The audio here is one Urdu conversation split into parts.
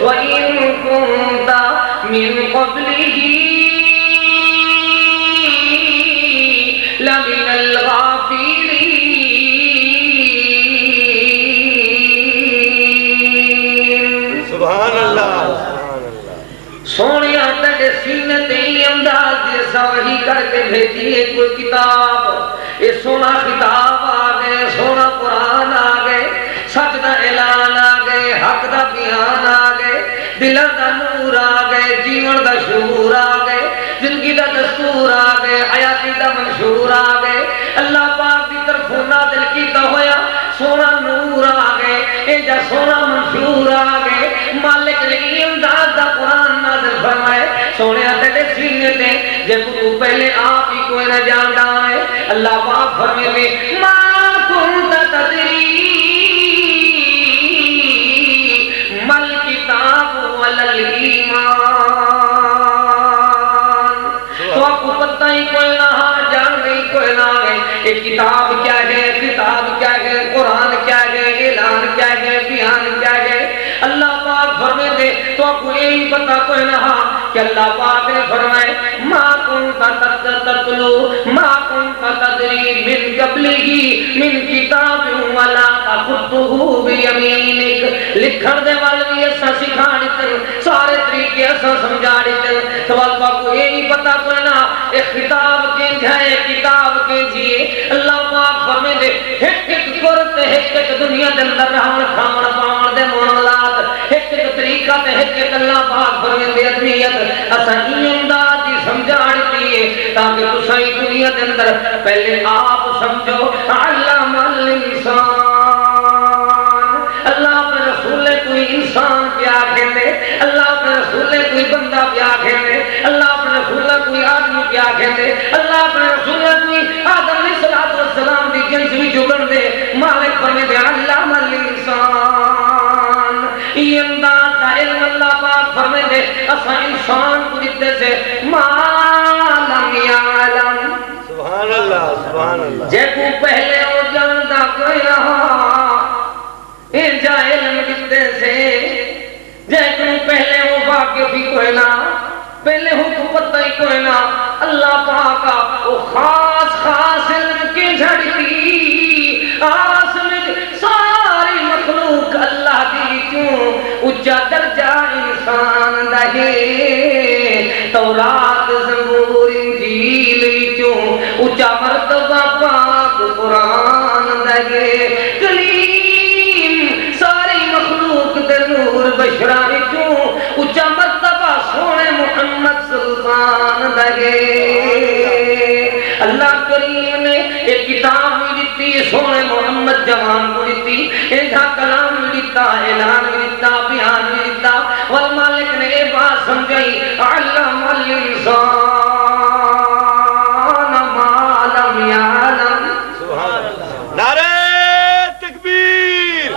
وَإِن كُنتَ مِن قَبْلِهِ لَمِنَ الْغَافِلِينَ سبحان اللہ سونیا تیرے سینے تے انداز جیسا وحی کر کے بھیجی ہے کوئی کتاب یہ سونا خطاب آ گئے سونا قرآن آ گئے سچ دا اعلان آ گئے حق دا بیان آ گئے دلوں دا نور آ گئے جیون دا شعور آ گئے زندگی دا دستور آ گئے حیاتی دا منشور آ گئے اللہ پاک دی طرفوں نازل کیتا ہویا سونا نور آ گئے اے جا سونا منشور آ گئے مالک نے انداز دا قرآن نازل فرمائے سونے تیرے سینے تے جے تو پہلے آپ ہی کوئی نہ جاندا ہے اللہ پاک فرمائے ما كنت تدری مل کتاب ولا الایمان تو آپ کو پتہ ہی کوئی نہ جان نہیں کوئی نہ ہے یہ کتاب کیا ہے کتاب کیا ہے قرآن کیا ہے اعلان کیا ہے بیان کیا ہے اللہ پاک فرمائے دے تو آپ کو یہی پتہ کوئی نہ کہ اللہ پاک نے فرمائے ما كنت تتلو ما كنت تدری من قبلہ من کتاب ولا تخطه بیمینک لکھن دے والی ایسا سکھا دیتے سارے طریقے ایسا سمجھا دیتے سوال پاک کو یہی پتہ کوئی نہ ایک کتاب کے جائے کتاب کے جیے اللہ پاک فرمائے دے ایک کرتے ایک دنیا دے اندر رہن کھاون پاون دے معاملات ایک طریقہ تے ایک اللہ پاک فرمائے دے ادمیت اساں امداد دی سمجھا دیتی ہے تاکہ تساں دنیا دے اندر پہلے آپ سمجھو علم الانسان اللہ اپنے رسول کوئی انسان کیا کہتے اللہ اپنے رسول کوئی بندہ کیا کہتے اللہ اپنے رسول کوئی آدمی کیا کہتے اللہ اپنے رسول کوئی آدم علیہ السلام دی جنس بھی جگن دے مالک فرمے دے علم الانسان یہ انداز دا علم اللہ پاک فرمے دے اسا انسان کو دیتے سے ما لم یعلم سبحان اللہ سبحان اللہ جے کو پہلے او جاندا کوئی رہا اے جا علم دیتے سے جے کو پہلے وہ واقف ہی کوئی نہ پہلے ہو تو پتہ ہی کوئی نہ اللہ پاک وہ خاص خاص علم کی جھڑتی آسم ساری مخلوق اللہ دی کیوں اچھا درجہ انسان دہے تورات زبور انجیل کیوں اچھا مرتبہ پاک قرآن دہے کلیم ساری مخلوق در نور بشرانی کیوں اچھا مرتبہ سونے محمد سلطان دہے اللہ کریم نے ایک کتاب بھی دیتی سونے محمد جوان کو دیتی ایک کلام بھی دیتا اعلان بھی دیتا بیان بھی دیتا والمالک نے یہ بات سمجھائی علم الانسان ما لم یعلم نعرہ تکبیر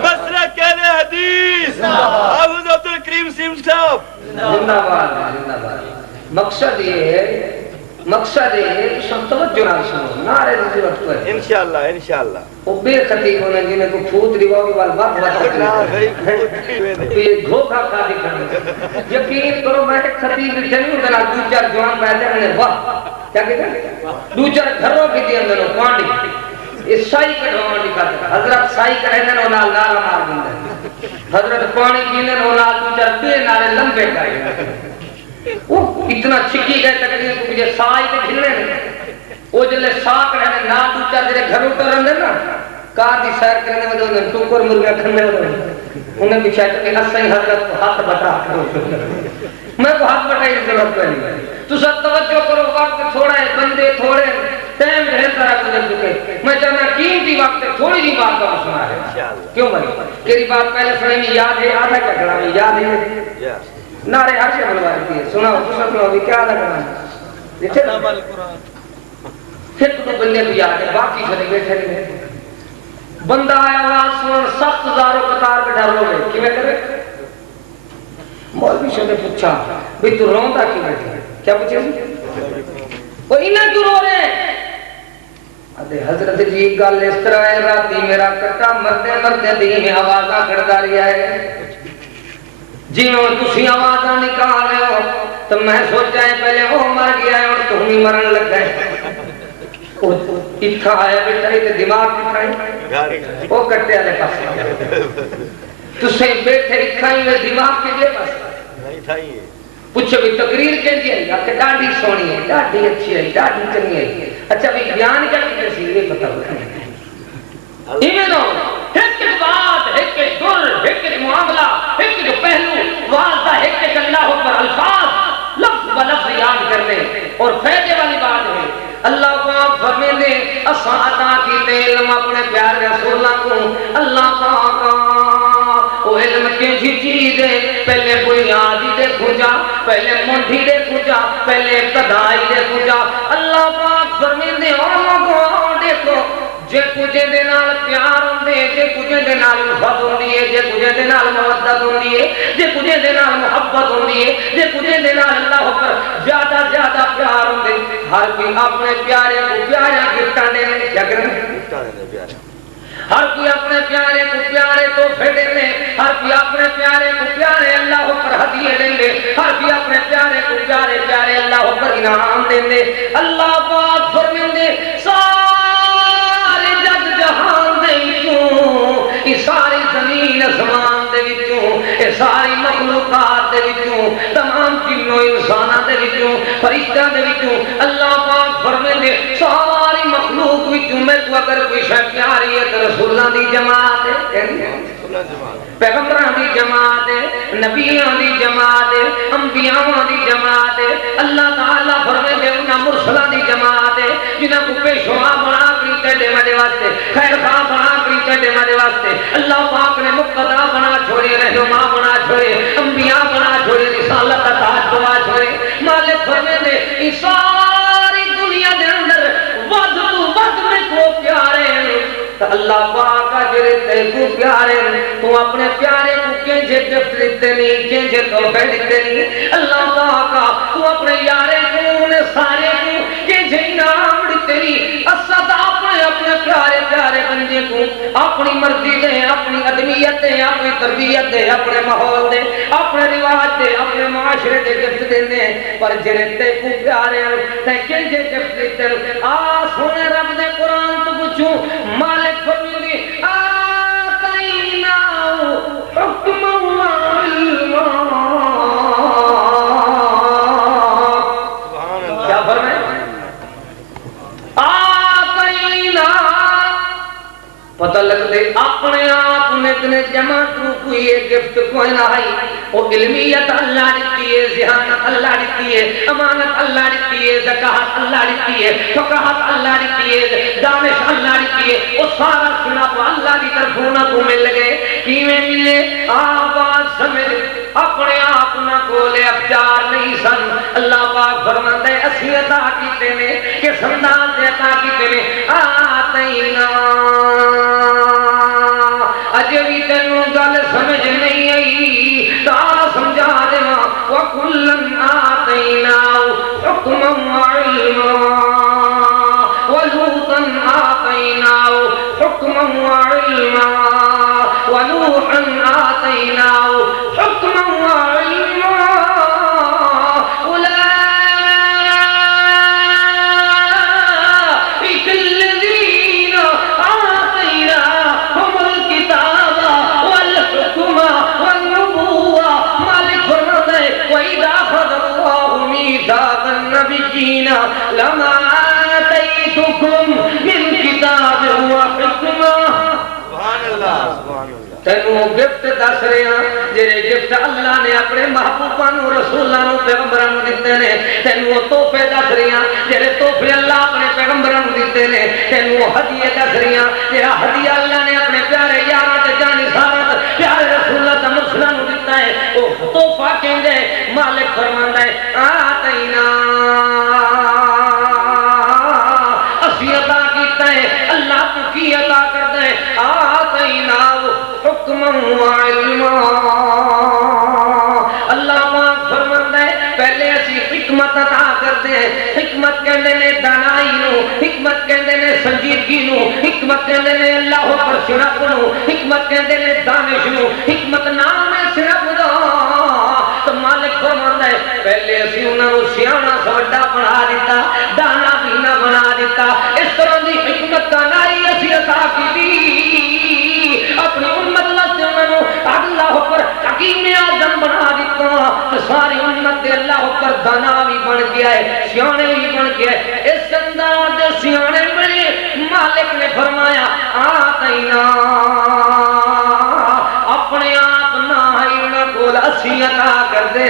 مسلک اہل حدیث حافظ عبد الکریم سیم صاحب زندہ باد زندہ باد مقصد یہ ہے کہ سب توجہ نہ سنو نعرے دی ضرورت ہے انشاءاللہ انشاءاللہ وہ بے خطیب ہونے جنہیں کو پھوت ریواؤ کے بعد بات یہ دھوکہ کھا دکھانے یقین کرو میں ایک خطیب جنہوں دلا دو چار جوان بیٹھے انہیں واہ کیا کہتے ہیں دو چار گھروں کی دی اندر پانڈی اس سائی کا ڈھوان دکھاتے ہیں حضرت سائی کا رہنے نال نارا مار دیں حضرت پانی پینے نال دو چار بے نارے لمبے کریں وہ اتنا چھکی گئے تقریر کو مجھے سائی کے گھلنے وہ جلے ساک رہنے نا دو چار جلے گھر اٹھا رہنے نا کار دی سیر کرنے میں دوں ٹوکر مرگا کھنے میں دوں انہیں بھی چاہتا کہ اسائی حضرت کو ہاتھ بٹا میں کو ہاتھ بٹائی کی ضرورت پہنی تو سب توجہ کرو وقت تھوڑا ہے بندے تھوڑے ٹائم رہن طرح گزر چکے میں چاہنا قیمتی وقت تھوڑی سی بات کا سنا ہے کیوں بھائی تیری بات پہلے سنے میں یاد ہے آدھا کیا کھڑا میں یاد ہے نعرے عرش بلوا رہی ہے سنا تو سنا ابھی کیا لگنا ہے پھر تو بندے بھی یاد ہے باقی چلے بیٹھے نہیں بندہ آیا آواز سن سخت زاروں قطار پہ ڈر رو گئے کی میں کرے مولوی شاہ نے پوچھا بھئی تو روندا کیوں بیٹھے کیا پوچھے وہ انہیں کیوں رو رہے ہیں حضرت جی گل اس طرح ہے راتی میرا کٹا مردے مردے دی میں آوازاں کردہ رہا ہے جی میں تسی آوازاں نکال رہے ہو تو میں سوچا ہے پہلے وہ مر گیا ہے اور تم ہی مرن لگ گئے اتھا آیا بیٹا یہ دماغ دکھائیں وہ کٹے والے پاس تسے بیٹھے اتھا ہی دماغ کے لیے پاس پوچھو بھی تقریر کے لیے کہ ڈاڑی سونی ہے ڈاڑی اچھی ہے ڈاڑی چنگی ہے اچھا بھی بیان کیا کیا سی یہ پتہ ہوتا ایمینو ایک بات ایک در ایک معاملہ ایک پہلو واضح ایک اللہ پر الفاظ لفظ بلفظ یاد کرنے اور فائدے والی بات ہے اللہ پاک فرمیندے اساں عطا کیتے علم اپنے پیارے رسول کو اللہ پاک وہ علم کی چیز ہے پہلے بنیادی دیکھو جا پہلے منڈی دیکھو جا پہلے ابتدائی دیکھو جا اللہ پاک فرمیندے اور کو دیکھو جے کجے دے نال پیار ہوندے جے کجے دے نال الفت ہوندی ہے جے کجے دے نال مودت ہوندی ہے جے کجے دے نال محبت ہوندی ہے جے کجے دے نال اللہ پر زیادہ زیادہ پیار ہوندے ہر کوئی اپنے پیارے کو پیارا گفٹاں دینے جگر ہر کوئی اپنے پیارے کو پیارے تحفے دینے ہر کوئی اپنے پیارے کو پیارے اللہ پر ہدیے دینے ہر کوئی اپنے پیارے کو پیارے پیارے اللہ پر انعام دینے اللہ پاک فرمیندے جہان دے وچوں یہ ساری زمین اسمان دے وچوں یہ ساری مخلوقات دے وچوں تمام جنوں انساناں دے وچوں فرشتیاں دے وچوں اللہ پاک فرمیندے ساری مخلوق وچوں میں تو اگر کوئی شے پیاری ہے تے رسولاں دی جماعت ہے پیغمبراں دی جماعت ہے نبیاں دی جماعت ہے انبیاء دی جماعت ہے اللہ تعالی فرمیندے انہاں مرسلاں دی جماعت ہے جنہاں کو پیشوا بنا کر مدے واسطے خیر خواہ بنا کری چڑھے مدے واسطے اللہ پاک نے مقتدا بنا چھوڑے رہنما بنا چھوڑے انبیاء بنا چھوڑے رسالت عطا دعا چھوڑے مالک فرمیندے اس ساری دنیا دے اندر ود تو ود میں کو پیارے تو اللہ پاک اجرے تے کو پیارے تو اپنے پیارے کو کینجے گفٹ دیتے نہیں کینجے تحفے دیتے نہیں اللہ پاک تو اپنے یارے کو انہیں سارے کو کینجے انعام دیتے نہیں اسد اپنے پیارے پیارے بندے کو اپنی مرضی دے اپنی ادمیت دے اپنی تربیت دے اپنے ماحول دے اپنے رواج دے اپنے معاشرے دے گفٹ دینے پر جرتے کو پیارے تے کینجے گفٹ دیتے سونے رب دے قرآن تو پوچھوں مالک فرمیندے آتینا حکم و علما کیا فرمائے پتہ لگ دے اپنے آپ میں اتنے جمع تو کوئی ایک گفت کوئی نہ ہے وہ علمیت اللہ دیتی ہے ذہانت اللہ دیتی ہے امانت اللہ دیتی ہے زکاۃ اللہ دیتی ہے فقاہت اللہ دیتی ہے دانش اللہ دیتی ہے وہ سارا سنا تو اللہ کی طرف نہ کو مل گئے کیویں ملے آواز سمجھ اپنے آپ نہ کولے اختیار نہیں سن اللہ پاک فرماتا ہے اسی عطا کیتے نے کہ سندان سے عطا کیتے نے آتینا اجے بھی تینوں گل سمجھ نہیں آئی تا سمجھا دینا وَكُلًّا آتَيْنَاهُ حُكْمًا وَعِلْمًا وَلُوطًا آتَيْنَاهُ حُكْمًا وَعِلْمًا وَنُوحًا آتَيْنَاهُ حُكْمًا وَعِلْمًا لما آتيتكم من كتاب وحكمة سبحان اللہ تینوں گفت دس رہے ہیں جڑے گفٹ اللہ نے اپنے محبوباں نو رسولاں نو پیغمبراں نو دتے نے تینوں تحفے دس رہے ہیں جڑے تحفے اللہ اپنے پیغمبراں نو دتے نے تینوں ہدیے دس رہے ہیں جڑا ہدیہ اللہ نے اپنے پیارے یاراں تے جانثاراں تے پیارے رسولاں تے مرسلاں نو دتا ہے او تحفہ کہندے مالک فرماندا ہے آتینا اللہ کو کی عطا کرتا ہے آتینا حکما وعلما اللہ پاک فرماتا ہے پہلے اسی حکمت عطا کرتے ہیں حکمت کہندے نے دانائی نو حکمت کہندے نے سنجیدگی نو حکمت کہندے نے اللہ پر شرف نو حکمت کہندے نے دانش نو حکمت نام ہے صرف دا ہے پہلے اسی انہاں نوں سیاںا سوڈا بنا دیتا دانا پینا بنا دیتا اس طرح دی حکمت دانائی اسی عطا کیتی اپنی امت واسطے انہاں نوں اللہ پر حکیم اعظم بنا دیتا ساری امت دے اللہ پر دانا بھی بن گیا ہے سیانے بھی بن گیا ہے اس انداز دے سیانے بنے مالک نے فرمایا آتینا اپنے آپ نہ ہی انہاں کول اسی عطا کر دے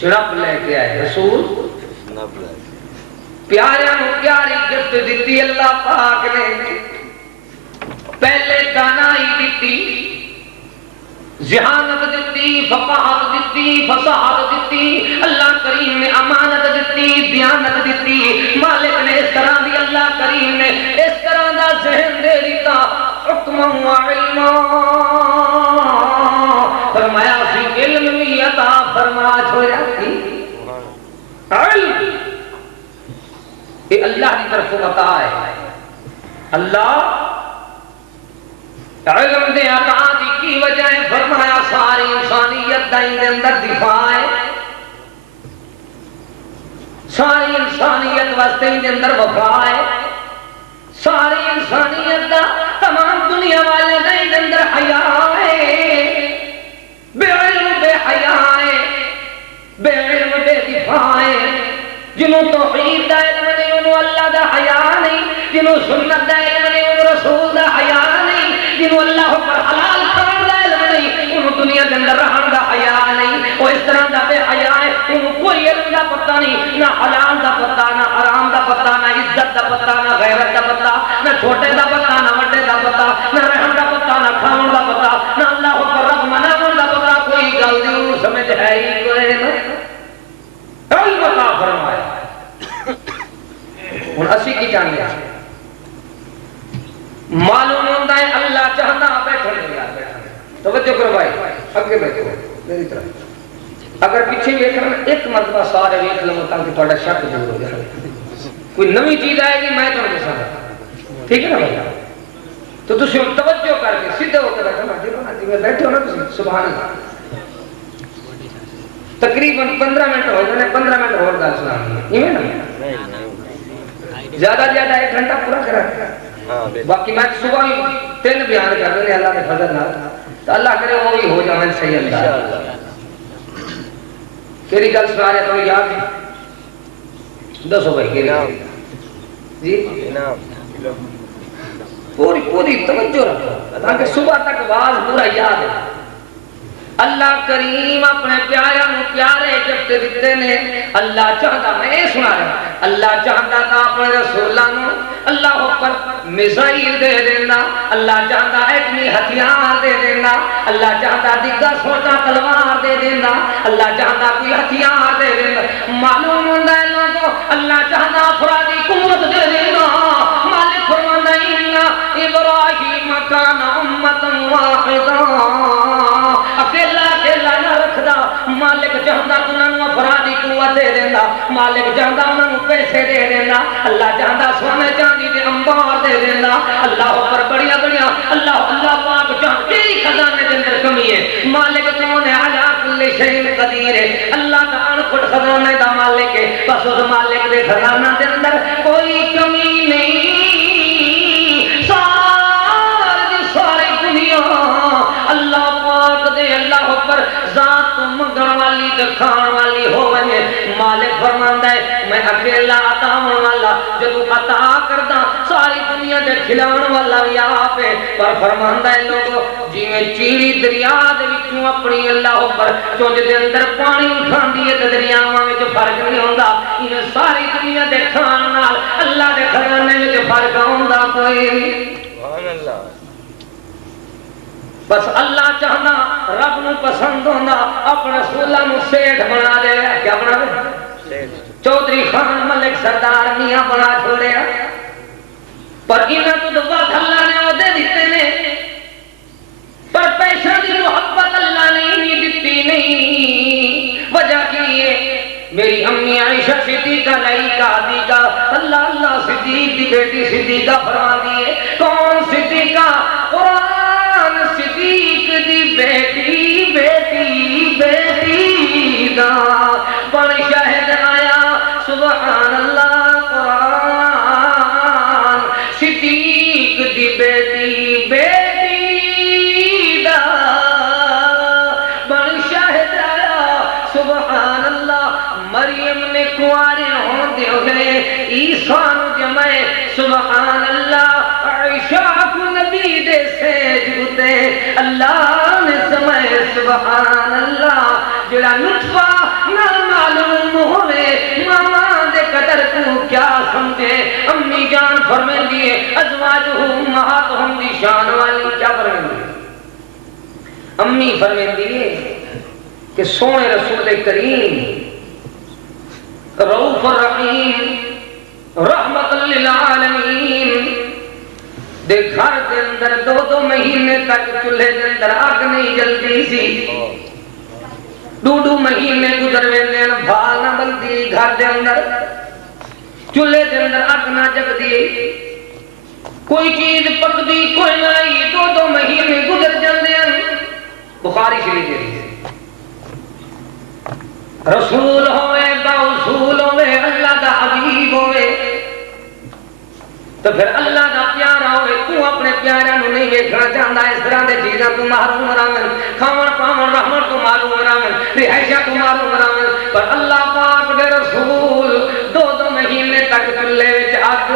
شرف لے کے آئے رسول پیاریاں نو پیاری گفت دیتی اللہ پاک نے پہلے دانائی دیتی ذہانت دیتی فقاہت دیتی فصاحت دیتی اللہ کریم نے امانت دیتی دیانت دیتی مالک نے اس طرح دی اللہ کریم نے اس طرح دا ذہن دے دیتا حکم و علم فرمایا سی علم بھی عطا فرما چھوڑا تھی علم یہ اللہ کی طرف عطا ہے اللہ علم دے عطا دی کی وجہ ہے فرمایا ساری انسانیت دائیں دے اندر دفاع ہے ساری انسانیت واسطے دے اندر وفا ہے ساری انسانیت دا تمام دنیا والے دائیں دے اندر حیا ہے بے علم بے حیا ہے بے علم بے دفاع ہے جنہوں توحید دا علم نہیں انہوں اللہ دا حیا نہیں جنہوں سنت دا علم نہیں انہوں رسول دا حیا نہیں جنہوں اللہ پر حلال کرن دا علم نہیں انہوں دنیا کے اندر رہن دا حیا نہیں وہ اس طرح دا بے حیا ہے انہوں کوئی علم دا پتہ نہیں نہ حلال دا پتہ نہ حرام دا پتہ نہ عزت دا پتہ نہ غیرت دا پتہ نہ چھوٹے دا پتہ نہ وڈے دا پتہ نہ رہن دا پتہ نہ کھاون دا پتہ نہ اللہ پر رب مناون دا پتہ کوئی گل نہیں سمجھ ہے ہی کوئی نہ علم عطا فرمایا ہن اسی کی چاہتے ہیں معلوم ہوتا ہے اللہ چاہتا بیٹھو توجہ کرو بھائی اگے بیٹھو میری طرف اگر پیچھے دیکھنا ایک مرتبہ سارے دیکھ لو تاکہ تھوڑا شک دور ہو جائے کوئی نئی چیز آئے گی میں تمہیں دساں ٹھیک ہے نا بھائی تو تسی توجہ کر کے سیدھے ہو کے بیٹھو جی بیٹھے ہو نا تسی سبحان اللہ تقریباً 15 منٹ ہو جانے 15 منٹ اور گل سنانی ہے نا زیادہ زیادہ 1 گھنٹہ پورا کرا باقی میں صبح ہی 3 بیان کر رہے اللہ کے فضل نال تو اللہ کرے وہ بھی ہو جائیں صحیح اللہ تیری گل سنا رہے تو یاد ہے دسو بھائی کیری جی پوری توجہ رکھو تاکہ صبح تک باز پورا یاد ہے اللہ کریم اپنے پیارے گفت دیتے نے اللہ چاہتا میں سنا رہا اللہ چاہتا تھا اپنے رسولوں اللہ پر میزائل دے دینا اللہ چاہتا ایٹمی ہتھیار دے دینا اللہ چاہتا دیگا سوچا تلوار دے دینا اللہ چاہتا کوئی ہتھیار دے دینا معلوم ہوتا ہے لوگوں اللہ چاہتا افرادی قوت دے دینا مالک فرمانا ابراہیم کان امتا واحدا اکیلا نہ رکھدا مالک چاہتا انہاں نوں افرادی قوت دے دینا مالک چاہتا انہاں نوں پیسے دے دینا اللہ چاہتا سونے چاندی دے انبار دے دینا اللہ پر بڑیاں اللہ پاک چاہتے ہی خزانے دے اندر کمی ہے مالک کون ہے علی کل شیء قدیر ہے اللہ دا انکھٹ خزانے دا مالک ہے بس اس مالک دے خزانہ دے اندر کوئی کمی نہیں ساری دنیا اللہ پاک دے اللہ پر ذات منگن والی دکھان والی ہو وجے مالک فرماندا ہے میں اکیلا عطا ہون والا جدوں عطا کردا ساری دنیا دے کھلاون والا بھی آپ ہے پر فرماندا ہے لوگو جویں چیڑی دریا دے وچوں اپنی اللہ پر چونج دے اندر پانی اٹھاندی ہے تے دریاواں وچ فرق نہیں ہوندا ایویں ساری دنیا دے کھان نال اللہ دے خزانے وچ فرق ہوندا کوئی نہیں سبحان اللہ بس اللہ چاہنا رب نو پسند ہونا اپنے رسولہ نو سیٹھ بنا دے کیا بنا دے چودھری خان ملک سردار میاں بنا چھوڑے پر انہاں تو وقت اللہ نے عہدے دیتے نے پر پیسہ دی محبت اللہ نے نہیں دیتی نہیں وجہ کی ہے میری امی عائشہ صدیقہ لائقہ دیگا اللہ صدیق دی بیٹی صدیقہ فرماتی ہے کون صدیقہ قرآن صدیق دی بیٹی مریم نے کنوارے ہوندے ہوئے عیسیٰ نو جمائے سبحان اللہ عائشہ کو نبی دے سیج اتے اللہ نے سمائے سبحان اللہ جڑا نطفہ نہ معلوم ہوئے ماما دے قدر کو کیا سمجھے امی جان فرمین دیئے ازواجہ امہاتہم دی شان والی کیا فرمین دیئے امی فرمین دیئے کہ سونے رسول کریم رؤوف الرحیم رحمت للعالمین دے گھر دے اندر 2 مہینے تک چولہے دے اندر آگ نہیں جلدی سی 2 مہینے گزر ویندے بھال نہ بلدی گھر دے اندر چولہے دے اندر آگ نہ جگدی کوئی چیز پکدی کوئی نہیں 2 مہینے گزر جاندے بخاری شریف ہے رسول ہوئے باوصول ہوئے اللہ دا حبیب ہوئے تو پھر اللہ دا پیارا ہوئے تو اپنے پیارا نو نہیں ویکھنا چاہتا اس طرح دے چیزاں تو محروم رہن کھاون پاون رحمت تو محروم رہن رہائشاں تو محروم رہن پر اللہ پاک دے رسول 2 مہینے تک چولہے وچ اگ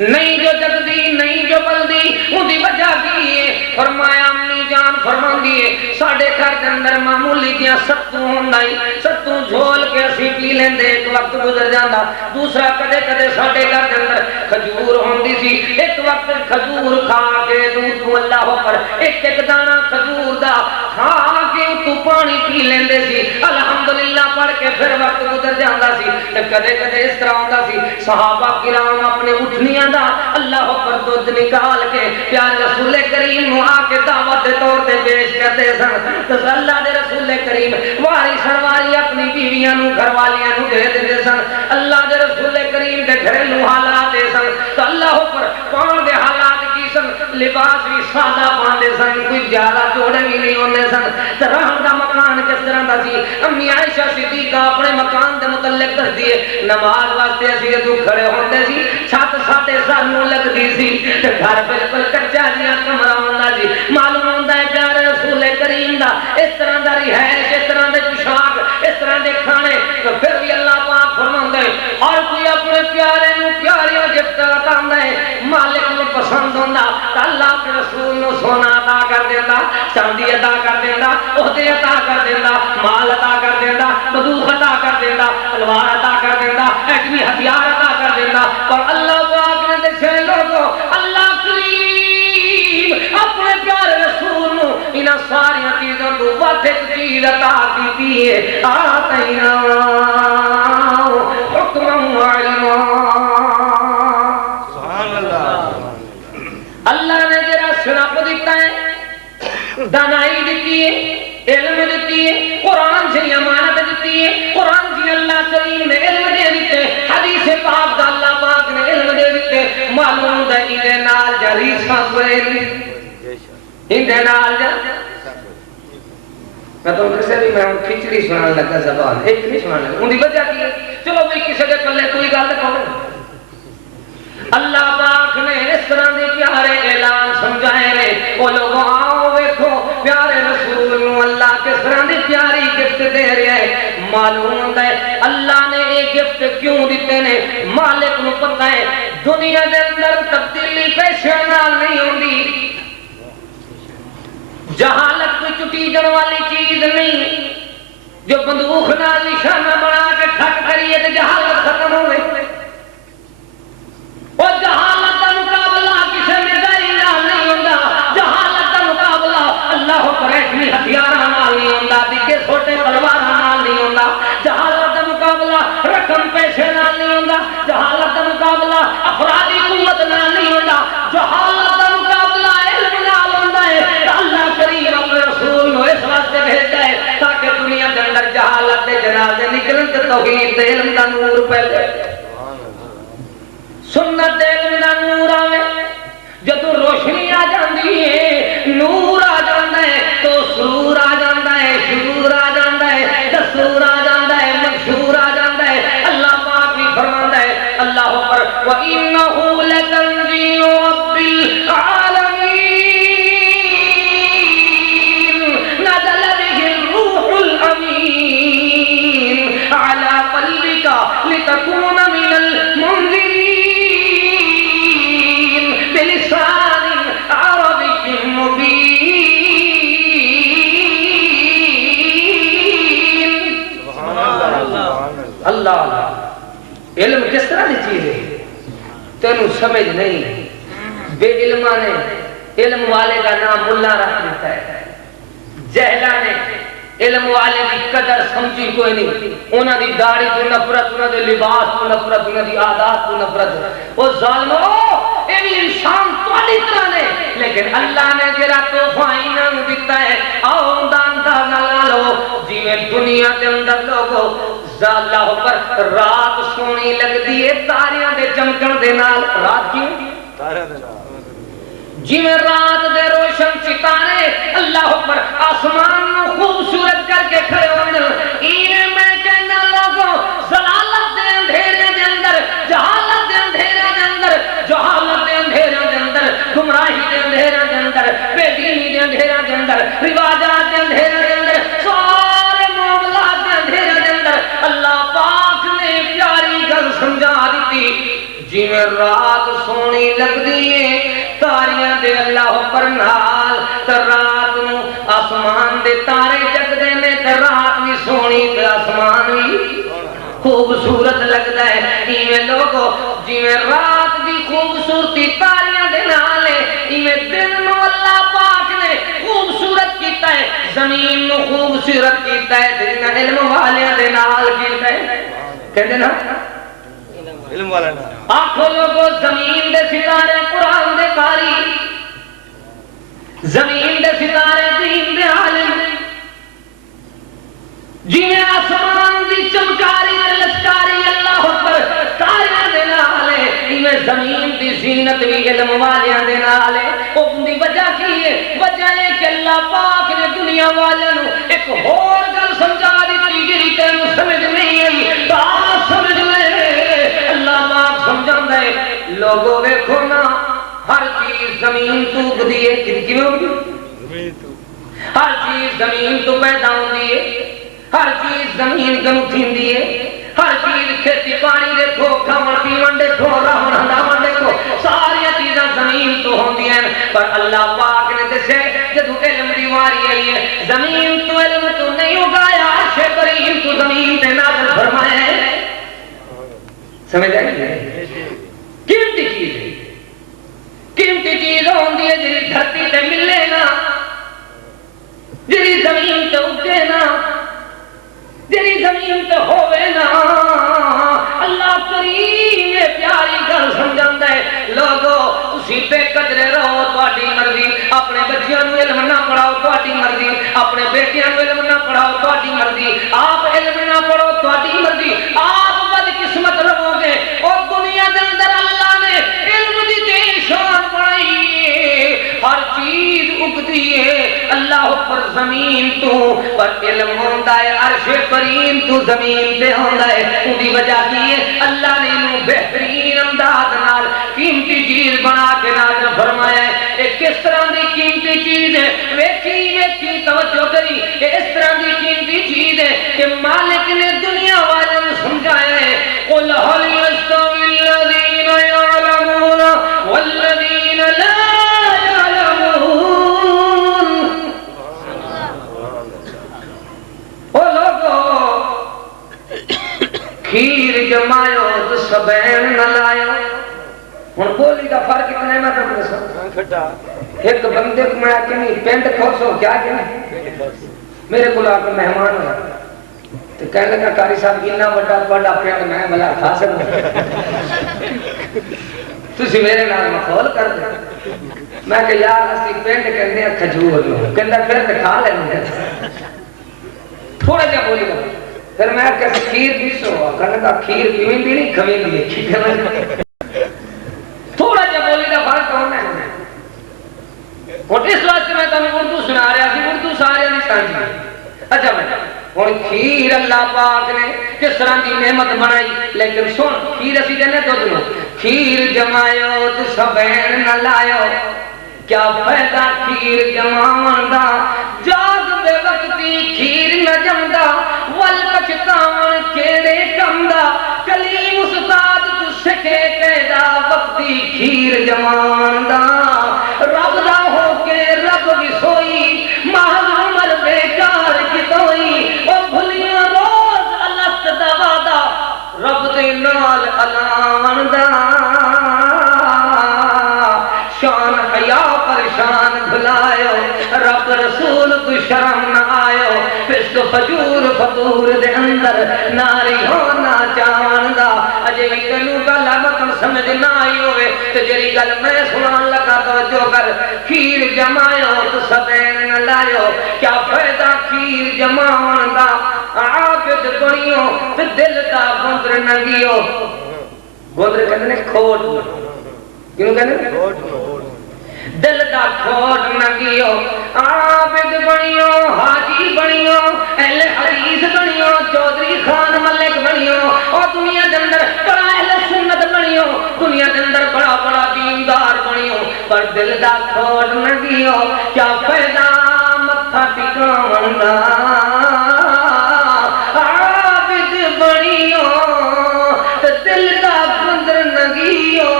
نہیں جو جگدی نہیں جو بلدی اندی وجہ کی ہے فرمایا امی جان فرمان دیئے ساڑھے گھر کے اندر معمولی دیاں ستوں ہوندائی ستوں جھول کے اسی پی لیندے ایک وقت گزر جاندہ دوسرا کدے کدے ساڑھے گھر کے اندر خجور ہوندی سی ایک وقت خجور کھا کے دودھ کو اللہ پر ایک دانہ خجور دا کھا کے تو پانی پی لیندے سی الحمدللہ پڑھ کے پھر وقت گزر جاندہ سی کدے کدے اس طرح ہوندہ سی صحابہ کرام اپنے اٹھنیاں اللہ پر دودھ نکال کے پیار رسول کریم نو آکے دعوت دے طور تے پیش کرتے سن تو اللہ دے رسول کریم واری سنواری اپنی بیویاں نو گھر والیاں نو دے دے سن اللہ دے رسول کریم دے گھریلو حالات دے سن تو اللہ پر پان دے حالات کی سن لباس بھی سادہ پان دے سن کوئی زیادہ جوڑے بھی نہیں ہونے سن تو رہن دا مکان کس طرح دا سی امی عائشہ صدیقہ اپنے مکان دے متعلق کر دیئے نماز واسطے اسی تو کھڑے ہوندے سی چھت ساٹے سانوں لگ دی سی گھر بالکل کچا جیا کمرہ ہوندہ جی معلوم ہوندہ ہے پیارے رسول کریم دا اس طرح دا رہائش اس طرح دے پوشاک اس طرح دے کھانے تو پھر بھی اللہ پاک فرماندے اور کوئی اپنے پیارے نو پیاریاں گفٹ عطاندے مالک نو پسند ہوندہ تو اللہ کے رسول نو سونا عطا کر دیندہ چاندی عطا کر دیندہ عہدے عطا کر دیندہ مال عطا کر دیندہ بندوق عطا کر دیندہ تلوار عطا کر دیندہ ایٹمی ہتھیار عطا کر دیندہ اور اللہ پاک نے دے لوگو اللہ کریم اپنے پیارے رسول نو انہاں ساری چیزوں کو وقت چیز عطا کی ہے آتینا حکم علما سبحان اللہ اللہ نے جرا سنپ دیتا ہے دانائی دیتی ہے علم دیتی ہے قرآن سے امانت دیتی ہے قرآن سے اللہ کریم نے علم دے دیتے حدیث پاک دا اللہ پاک نے علم دے دیتے معلوم دا اندے نال جاری سانسوئے اندے نال جاری میں تو کسے بھی میں کھچڑی سنان لگا زبان ایک نہیں سنان لگا ان دی وجہ کی ہے چلو بھئی کسے دے پلے کوئی گل کرو اللہ پاک نے اس طرح دے پیارے اعلان سمجھائے نے وہ لوگوں آؤ ویکھو پیارے رسول نو اللہ کس طرح دی پیاری گفٹ دے رہے ہیں معلوم ہے اللہ نے ایک گفٹ کیوں دیتے نے مالک نو پتہ ہے دنیا دے اندر تبدیلی پیشے نال نہیں ہوندی جہالت کوئی چٹی جن والی چیز نہیں جو بندوق نال نشانہ بنا کے ٹھک کریے تو جہالت ختم ہوئے اور جہالت کا مقابلہ کسی میزائل نال نہیں ہوندا جہالت کا مقابلہ اللہ پر ایٹمی ہتھیاراں نال نہیں ہوندا دکھے چھوٹے تلواراں نال نہیں ہوندا جہالت کا مقابلہ رقم پیسے نال نہیں ہوندا جہالت کا مقابلہ افرادی قوت نال نہیں ہوندا جہالت کا مقابلہ علم نال ہوندا ہے اللہ کریم اپنے رسول نو اس واسطے بھیجا ہے تاکہ دنیا کے اندر جہالت دے جنازے نکلن تے توحید تے علم دا نور پھیلے سنت علم دا نور آوے جدو روشنی آ جاندی ہے نور آ جاندا ہے تو سرور آ جاندا ہے شرور آ جاندا ہے دستور آ جاندا ہے منشور آ جاندا ہے اللہ پاک بھی فرماندا ہے اللہ پر وَإِنَّهُ لَتَنزِيلُ رَبِّ الْعَالَمِينَ نَزَلَ بِهِ الرُّوحُ الْأَمِينُ علم کس طرح کی چیز ہے تینوں سمجھ نہیں. بے علماں نے علم والے کا نام ملا رکھ دیتا ہے. جہلا نے علم والے کی قدر سمجھی کوئی نہیں. انہاں دی داڑھی تو نفرت, انہاں دے لباس تو نفرت, انہاں دی عادات تو نفرت. او ظالمو اے بھی انسان تواڈی طرح نے, لیکن اللہ نے جڑا تحفہ انہاں نوں دتا ہے آؤ اندازہ لا لو جویں دنیا دے اندر لوگو اللہ پر رات سونی لگدی ہے تاریاں دے چمکن دے نال. رات کیوں؟ تاریاں دے نال. جی میں رات دے روشن ستارے اللہ پر آسمان نو خوبصورت کر کے کھڑے ہونے اینے میں کہنا لوگوں ضلالت دے اندھیرے دے اندر, جہالت دے اندھیرے دے اندر, جہالت دے اندھیرے دے اندر, گمراہی دے اندھیرے دے اندر, بے دینی دے اندھیرے دے اندر, رواجات دے اندھیرے دے اندر, سارے معاملات دے اندھیرے دے اندر اللہ پاک نے پیاری گل سمجھا دیتی. جی میں رات سونی لگ دی تاریاں دے اللہ پر نال تے رات نو آسمان دے تارے جگدے نے تے رات بھی سونی تے آسمان بھی خوبصورت لگدا ہے. ایویں لوگو جویں رات دی خوبصورتی تاریاں دے نال ہے ایویں دن نو اللہ پاک نے خوبصورت کیتا ہے, زمین نو خوبصورت کیتا ہے. جنہاں علم والیاں دے نال کیتا ہے کہندے نا علم والا نا. آنکھو لوگو زمین دے ستارے قرآن دے قاری, زمین دے ستارے دین دے عالم, جنہیں آسمان دی چمکاری دے لشکاری اللہ پر تاریاں دے نالے انہیں زمین دی زینت بھی علم والیاں دے نالے. ان دی وجہ کی ہے؟ وجہ ہے کہ اللہ پاک نے دنیا والوں ایک اور گل سمجھا دیتی جی تینوں سمجھ نہیں آئی تو آپ سمجھ لے. اللہ پاک سمجھاتا ہے لوگوں دیکھو نا ہر چیز زمین تو اگدی ہے. کیوں اگدی؟ ہر چیز زمین تو پیدا ہوندی ہے, ہر چیز زمین کنوں تھیندی ہے, ہر چیز کھیتی پانی دیکھو, کھاون پیون دیکھو, رہن ہنڈاون دیکھو, ساری چیزاں زمین تو ہوندی ہیں. پر اللہ پاک نے دسے جدو علم دی واری آئی ہے زمین تو علم تو نہیں اگایا, عرش کریم تو زمین تے نازل فرمایا ہے. سمجھ آئی؟ قیمتی چیز ہے, قیمتی چیز ہوندی ہے جی دھرتی تے ملے نا, جی زمین تے اگے نا, جی زمین تے ہوئے نا. اللہ کریم نے پیاری گل سمجھاندا ہے لوگو تسی بے قدرے رہو تہاڈی مرضی, اپنے بچیاں نوں علم نہ پڑھاؤ تہاڈی مرضی, اپنے بیٹیاں نوں علم نہ پڑھاؤ تہاڈی مرضی, آپ علم نہ پڑھو تہاڈی مرضی, آپ بد قسمت رہو گے. اور دنیا دے اندر اللہ نے علم دی تے شان بنائی ہے, ہر چیز اگدی ہے اللہ پر زمین تو, پر علم ہوندا ہے عرش کریم تو زمین تے ہوندا ہے. ان دی وجہ کی ہے اللہ نے انہوں بہترین انداز نال قیمتی چیز بنا کے نازل فرمایا ہے. ایک کس طرح دی قیمتی چیز ہے ویکھی توجہ کری, اس طرح دی قیمتی چیز ہے کہ مالک نے دنیا والوں نے سمجھایا ہے قل هل يستوي الذين يعلمون والذين لا يعلمون. او لوگو کھیر جمایو تو سبین نہ لایو. ہن بولی دا فرق اتنا ہے میں تمہیں دساں. ایک بندے کو میں کہ نہیں پینٹ کھوسو کیا کہ میرے کو آ کے مہمان ہوا تو کہنے لگا قاری صاحب اتنا بڑا پینٹ میں بلا کھا سکتا تسی میرے نال مخول کر دے. میں کہ یار اسی پینٹ کہندے ہیں کھجور نوں, کہندا پھر تے کھا لیندے تھوڑا جہا بولی گا. پھر میں کہ کھیر پیسو, کہنے کا کھیر پیوندی نہیں کھویندی ہے کی کہنا. تھوڑا جہا بولی دا فرق ہونا ہے. اور اس واسطے میں تمہیں اردو سنا رہا سی, اردو سارے نہیں سمجھی. اچھا میں اور کھیر اللہ پاک نے کس طرح کی نعمت بنائی, لیکن سن کھیر اسی کہنے تو دنوں کھیر جمایو تو سبین نہ لایو. کیا فائدہ کھیر جماون دا جاگ بے وقتی کھیر نہ جمدا, ول پچھتاون کیڑے کم دا, کلیم استاد تو سکھے قیدا وقتی کھیر جماون دا. رب دا ہو کے رب بھی سوئی محض عمر بیکار کتوئی, اور بھلیاں روز الست دا وعدہ رب دے نال علان دا شان حیا پر شان بھلایو رب رسول کو شرم نہ آیو فسق فجور فطور دے اندر ناری ہونا چاہن دا اجے بھی تینوں گل مطلب سمجھ نہ آئی ہوئے تو جری گل میں سنان لگا توجہ کر کھیر جمایو تو سبین نہ لایو کیا فائدہ کھیر جمان دا عابد بنیو تو دل دا گندر نگیو گندر کہنے کھوٹ کیوں کہنے دل دا کھوٹ نگیو عابد بنیو حاجی بنیو اہل حدیث بنیو چودھری خان ملک بنیو اور دنیا کے اندر بڑا اہل سنت بنیو دنیا کے اندر بڑا بڑا دیندار بنیو پر دل دا کھوٹ نگیو کیا فائدہ متھا ٹکاون دا عابد بنیو تے دل دا گندر نگیو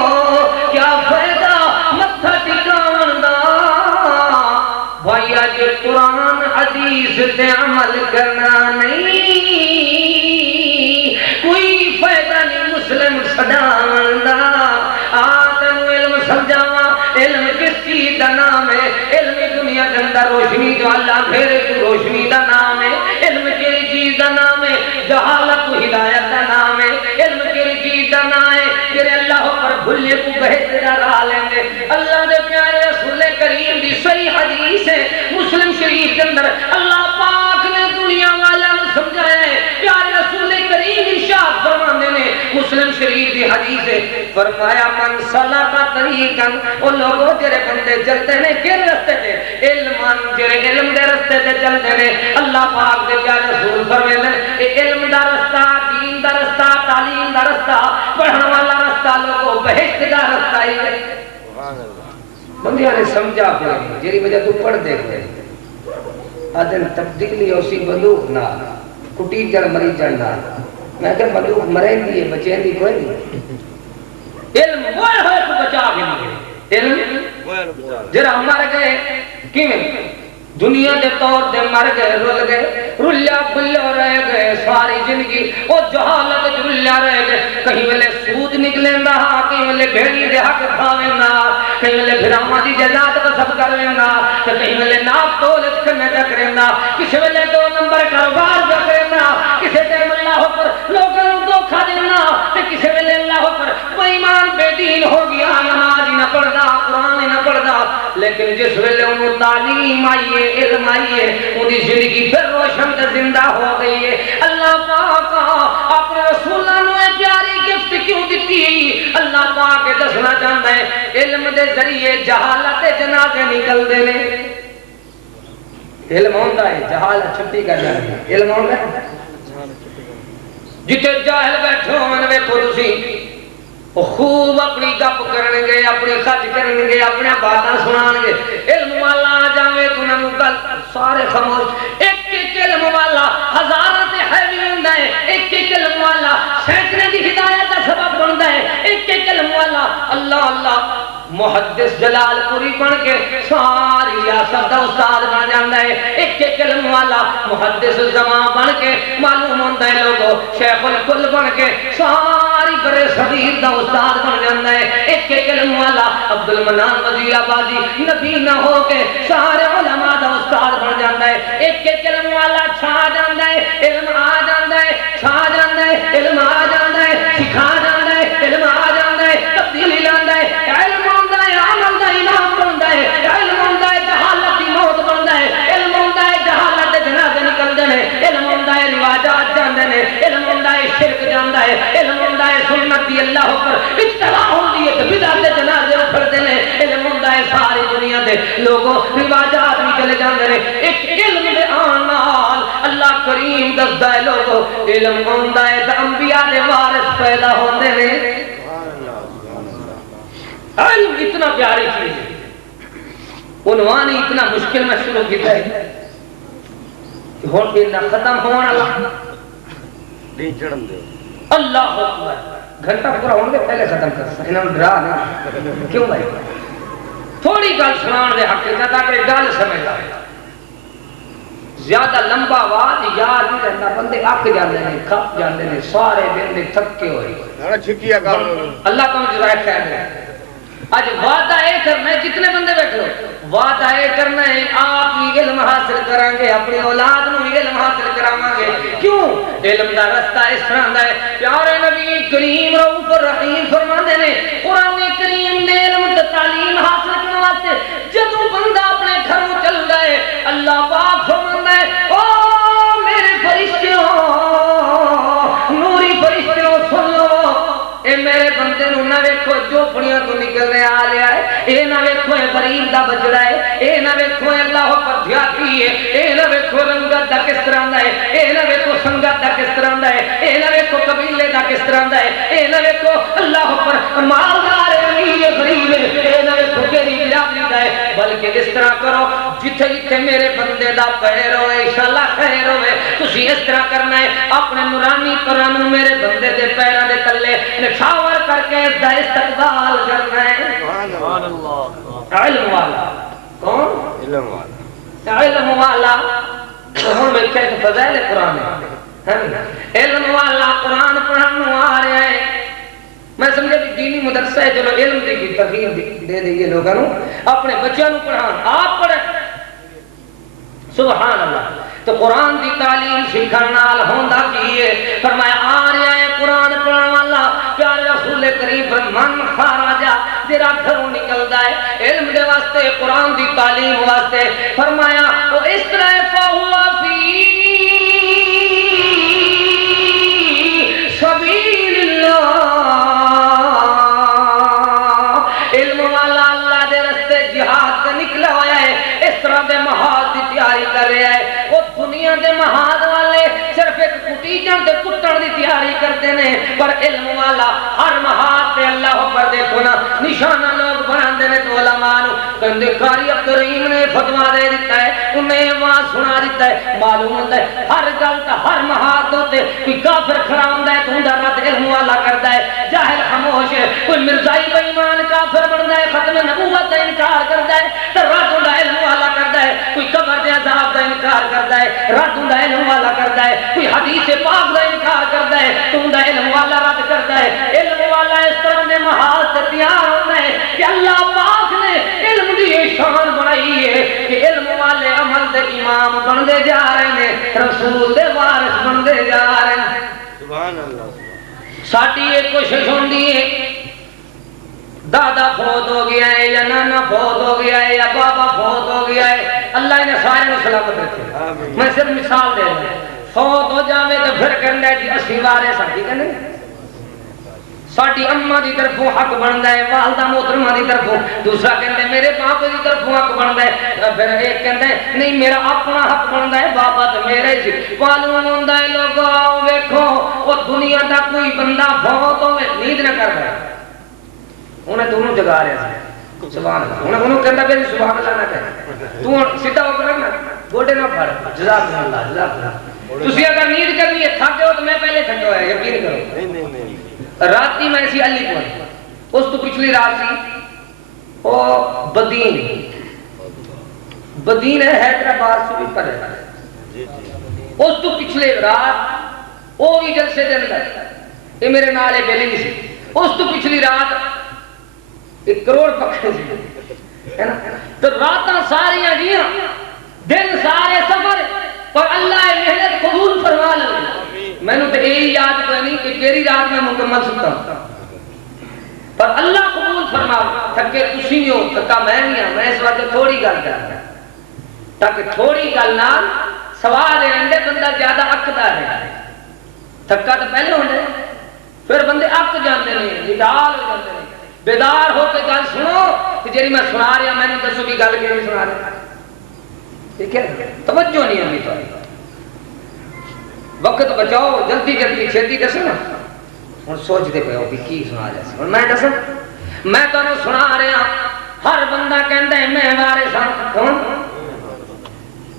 کیا فائدہ متھا ٹکاون دا بھائی آج قرآن حدیث تے عمل کرنا نہیں کوئی فائدہ نہیں مسلم صداون دا آتن علم سمجھاوا علم کس چیز دا نام ہے علم دنیا کے اندر روشنی جو اللہ پھیرے تو روشنی دا نام ہے علم کیلی چیز دا نام ہے جہالت و ہدایت دا نام ہے علم کیلی چیز دا نام ہے تیرے اللہ پر بھلے کو بہترہ راہ لیں گے اللہ دے پیارے رسول کریم دی صحیح حدیث ہے مسلم شریف کے اندر اللہ پاک نے دنیا والا سمجھایا ہے پیارے رسول کریم ارشاد فرماتے ہیں مسلم شریف دی حدیث ہے فرمایا من سلک طریقاً وہ لوگوں جرے بندے چلتے ہیں کن رستے تھے علمان جرے علم دے رستے تھے چلتے ہیں اللہ پاک دے پیارے رسول فرماتے ہیں علم دا رستہ دین دا رستہ تعلیم دا رستہ پڑھنے والا رستہ لوگوں بہشت دا رستہ ہی ہے بندیاں نے سمجھا پہ جیری وجہ تو پڑھ دے گئے آدھن تبدیلی اسی بندوق نہ کٹی جڑ مری جڑنا میں کہ بندوق مرین دیئے بچین دی کوئی نہیں علم موئے ہوئے تو بچا کے نہیں علم جرہ مر گئے کیوں دنیا دے طور دے مر گئے رول گئے رلیا بلیا رہ گئے ساری زندگی وہ جہالت رلیا رہ گئے کہیں ملے سود نکلیں دا کہیں ملے بھیڑی دے حق کھاویں نا کہیں ملے بھراما دی جزات کا سب کرویں نا کہیں ملے ناپ دولت کرنے دا کریں نا کسی ملے 2 نمبر کاروبار دا کریں نا کسی ٹائم اللہ پر لوگوں دھوکا دینا کسی ملے اللہ پر ایمان بے دین ہو گیا نماز نہ پڑھدا قرآن نہ پڑھدا لیکن جس ویلے انہوں تعلیم آئیے علم آئیے انہی زندگی پھر روشن تے زندہ ہو گئی ہے اللہ پاک اپنے رسولہ نے پیاری گفت کیوں دیتی اللہ پاک دسنا چاہتا ہے علم دے ذریعے جہالت جنازے نکل دینے علم ہوندہ ہے جہالت چھٹی کر جاتی ہے علم ہوندہ ہے جتے جاہل بیٹھو میں نے کو تسی خوب اپنی گپ کرنگے اپنی خج کرنگے اپنے باتاں سنانگے علم والا جاوے تو نمو کل سارے خاموش ایک علم والا ہزارہ تے حیوی ہوندہ ہے ایک علم والا سینکڑے دی ہدایت کا سبب بندہ ہے ایک علم والا اللہ اللہ محدث جلال پوری بن کے ساری ریاست دا استاد بن جاندہ ہے ایک علم والا محدث زمان بن کے معلوم ہوندہ ہے لوگوں شیخ الکل بن کے ساری برے صغیر دا استاد بن جاندہ ہے ایک علم والا عبدالمنان وزیر آبادی نبی نہ ہو کے سارے علماء دا استاد بن جاندہ ہے ایک علم والا چھا جاندہ ہے علم آ جاندہ ہے چھا جاندہ ہے علم آ جاندہ ہے سکھا جاندہ ہے علم آ جاندہ ہے تبدیلی لاندہ ہے علم ہوندہ ہے عمل دا امام بندہ ہے علم ہوندہ ہے جہالت دی موت بندہ ہے علم ہوندہ ہے جہالت دے جنازے نکل دینے علم ہوندہ ہے رواجات جاندے نے علم ہوندہ ہے شرک جاندہ ہے علم ہوندہ ہے سنت دی اللہ پر اتباع ہوندی ہے بدعت دے جنازے اٹھر دینے علم ہوندہ ہے ساری دنیا دے لوگوں رواجات بھی چلے جاندے نے ایک علم دے آنال اللہ کریم دسدہ ہے لوگوں علم ہوندہ ہے تا انبیاء دے وارث پیدا ہوندے نے علم اتنا پیاری چیز ہے عنوان اتنا مشکل میں شروع کیتا ہے کہ ہون کے نہ ختم ہونا اللہ اکبر گھنٹہ پورا ہونے کے پہلے ختم کر سکتا انہوں ڈرا نہیں کیوں بھائی تھوڑی گل سنان دے حق تاکہ گل سمجھ آئے زیادہ لمبا واز یاد نہیں رہتا بندے اک جاندے نے کھپ جاندے نے سارے دن دے تھکے ہوئے نارا چھکیا کر اللہ کو جزائے خیر دے آج وعدہ اے کرنا ہے جتنے بندے بیٹھے ہو وعدہ اے کرنا ہے آپ ہی علم حاصل کریں گے اپنی اولاد نو علم حاصل کراواں گے کیوں علم دا رستہ اس طرح دا ہے پیارے نبی کریم رؤوف الرحیم فرماندے نے قرآن کریم نے علم تے تعلیم حاصل کرنے واسطے جدوں بندہ اپنے گھروں چلدا ہے اللہ پاک فرماندا ہے او میرے فرشتوں نوری فرشتوں سن لو اے میرے بندے نو نہ ویکھو جو پڑیاں تو نکلنے آ لیا ہے اے نہ ویکھو اے غریب دا بچڑا ہے اے نہ ویکھو اللہ پر دیاتی ہے اے نہ ویکھو رنگت دا کس طرح دا ہے اے نہ ویکھو سنگت دا کس طرح دا ہے اے نہ ویکھو قبیلے دا کس طرح دا ہے اے نہ ویکھو اللہ پر مالدار ہے امیر غریب ہے اے نہ ویکھو کیڑی برادری دا ہے بلکہ اس طرح کرو جتھے جتھے میرے بندے دا پیر ہوئے انشاءاللہ خیر ہوئے تسی اس طرح کرنا ہے اپنے نورانی قرآن میرے بندے دے پیراں دے تلے نچھاور کر کے اس دا استقبال کرنا ہے سبحان اللہ علم والا کون علم والا علم والا ہن میں کہتے فضائل قرآن ہے علم والا قرآن پڑھن آ رہا ہے میں سمجھے کہ دینی مدرسہ ہے چلو علم کی ترغیب دے دئیے لوگوں اپنے بچوں کو پڑھان آپ پڑھیں سبحان اللہ تو قرآن دی تعلیم سکھن نال ہوندا کی ہے فرمایا آ رہا ہے قرآن پڑھن والا پیارے رسول کریم من خراجا جڑا گھروں نکلدا ہے علم دے واسطے قرآن دی تعلیم واسطے فرمایا او اس طرح فہوا فی سبیل اللہ علم والا اللہ دے راستے جہاد تے نکلا ہوا ہے اس طرح دے محاذ دی تیاری کر رہا ہے وہ دنیا دے محاذ والے صرف ایک کٹی جان دے کٹن دی تیاری کرتے ہیں پر علم والا ہر محاذ تے اللہ پر دیکھو نا نشانہ لوگ بناندے نے تو علماء نو کہندے قاری عبدالرحیم نے فتوا دے دیتا ہے انہیں وہاں سنا دیتا ہے معلوم ہوتا ہے ہر گل کا ہر محاذ ہوتے کوئی کافر کھڑا ہوندا ہے تو اوندا رد علم والا کردا ہے جاہل خاموش ہے کوئی مرزائی بے ایمان کافر بندا ہے ختم نبوت کا انکار کردا ہے تے رد ہوندا علم والا کردا ہے کوئی قبر دے عذاب کا انکار کردا ہے رد ہوندا علم والا کردا ہے کوئی حدیث پاک کا انکار کردا ہے تو اوندا علم والا رد کردا ہے علم والا اس طرح دے محاذ تے تیار ہوندا ہے کہ اللہ پاک نے علم دی شان بنائی ہے کہ علم والے عمل دے امام بندے جا رہے ہیں رسول دے وارث بندے جا رہے ہیں سبحان اللہ ساڈی ایک کوشش ہوندی ہے دادا فوت ہو گیا ہے یا نانا فوت ہو گیا ہے یا بابا فوت ہو گیا ہے اللہ نے سارے کو سلامت رکھے میں صرف مثال دے رہا ہوں فوت ہو جاوے تو پھر کہندا ہے جی اسی وارث ہاں ٹھیک ہے نا ساڈی اماں دی طرفوں حق بندا ہے والدہ محترمہ دی طرفوں دوسرا کہندا ہے میرے باپ دی طرفوں حق بندا ہے پھر ایک کہندا ہے نہیں میرا اپنا حق بندا ہے بابا تو میرے سی معلوم ہوندا ہے لوگو ویکھو او دنیا دا کوئی بندہ فوت ہوے نیند نہ کر رہا انہیں دونوں جگا رہا سی سبحان اللہ انہیں کہندا پھر سبحان اللہ نہ کہہ تو سیدھا ہو کر نا گوڈے نہ پھڑ جزاک اللہ جزاک اللہ تسی اگر نیند کرنی ہے تھک ہو تو میں پہلے تھکا ہوا ہے یقین کرو نہیں نہیں نہیں راتی میں سی علی پور اس تو پچھلی رات سی وہ بدین ہے حیدرآباد سے بھی پر ہے اس تو پچھلے رات وہ بھی جلسے دے اندر یہ میرے نالے بیلنگ سی اس تو پچھلی رات 1 کروڑ پکھے سی ہے نا تو راتاں ساریاں گیاں دن سارے سفر پر اللہ محنت قبول فرما لے میں نے تو یہی یاد کرنی کہ تیری رات میں مکمل سکتا ہوں پر اللہ قبول فرما تھکے تسی ہو تھکا میں نہیں ہوں میں اس وقت تھوڑی گل کرتا تاکہ تھوڑی گل نال سوال رہندے بندہ زیادہ اکدا ہے تھکا تو پہلے ہوندے پھر بندے اک جاندے نے نڈال ہو جاندے نے بیدار ہو کے گل سنو کہ جڑی میں سنا رہا میں نے دسو کی گل کیڑی سنا رہا ٹھیک ہے توجہ نہیں ہوندی تو وقت بچاؤ جلدی جلدی چھتی دسو نا ہن سوچتے پے ہو کہ کی سنا رہا سی ہن میں دساں میں تانوں سنا رہا ہر بندہ کہندا ہے میں وارث ہاں کون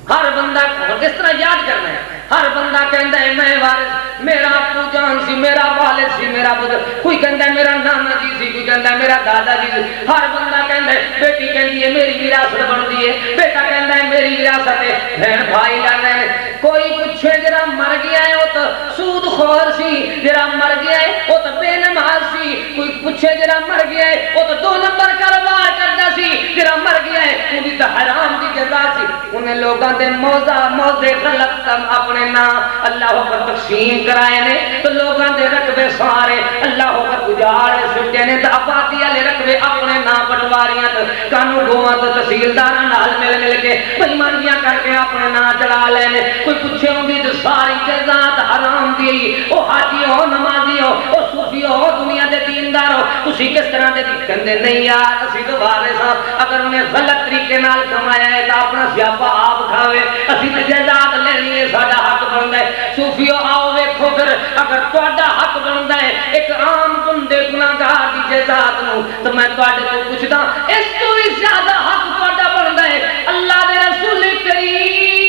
ہر بندہ کس طرح یاد کرنا ہے ہر بندہ کہندا ہے میں وارث میرا ابو جان سی میرا والد سی میرا پتر کوئی کہندا ہے میرا نانا جی سی کوئی کہندا ہے میرا دادا جی سی ہر بندہ کہندا ہے بیٹی کہندی ہے میری وراثت بندی ہے بیٹا کہندا ہے میری وراثت ہے بہن بھائی جانے کوئی پوچھے جرا مر گیا ہے وہ تو سود خور سی، جرا مر گیا ہے وہ تو بے نماز سی، کوئی پوچھے جرا مر گیا ہے وہ تو 2 نمبر کاروبار کرتا سی، جرا مر گیا ہے وہ تو حرام دی جزا سی۔ انہیں لوگاں دے موزے غلط کم اپنے نام اللہ پر تقسیم کرائے نے تو لوگاں دے رقبے سارے اللہ پر اجاڑے سٹے نے تو آبادی والے رقبے اپنے نام پٹواریاں تو قانون گواں تو تحصیلداراں نال مل کے بےمانیاں کر کے اپنے نام چڑھا لینے۔ کوئی پوچھے ہوندی تو ساری جزات حرام دی، او حاجی ہو نمازی ہو او صوفی ہو دنیا دے دیندار ہو تسی کس طرح دے کہندے نہیں یار اسی تو وارث ہاں، اگر انہیں غلط طریقے نال کمایا ہے تو اپنا سیاپا آپ کھاوے، اسی تے جزات لینی ہے ساڈا حق بندا ہے۔ صوفیو آؤ ویکھو پھر اگر تہاڈا حق بندا ہے ایک عام بندے گناہگار دی جزات نو تو میں تہاڈے تو پوچھدا اس تو بھی زیادہ حق تہاڈا بندا ہے۔ اللہ دے رسول کریم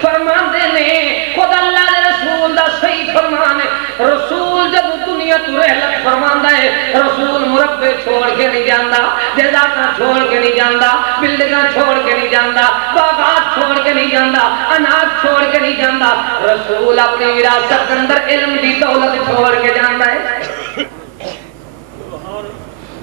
فرماندے نے، خود اللہ دے رسول دا صحیح فرمان ہے، رسول جب دنیا تو رحلت فرماندا ہے رسول مربے چھوڑ کے نہیں جاندا، جزاتاں چھوڑ کے نہیں جاندا، بلڈنگاں چھوڑ کے نہیں جاندا، باغات چھوڑ کے نہیں جاندا، اناج چھوڑ کے نہیں جاندا، رسول اپنی وراثت اندر علم دی دولت چھوڑ کے جاندا ہے۔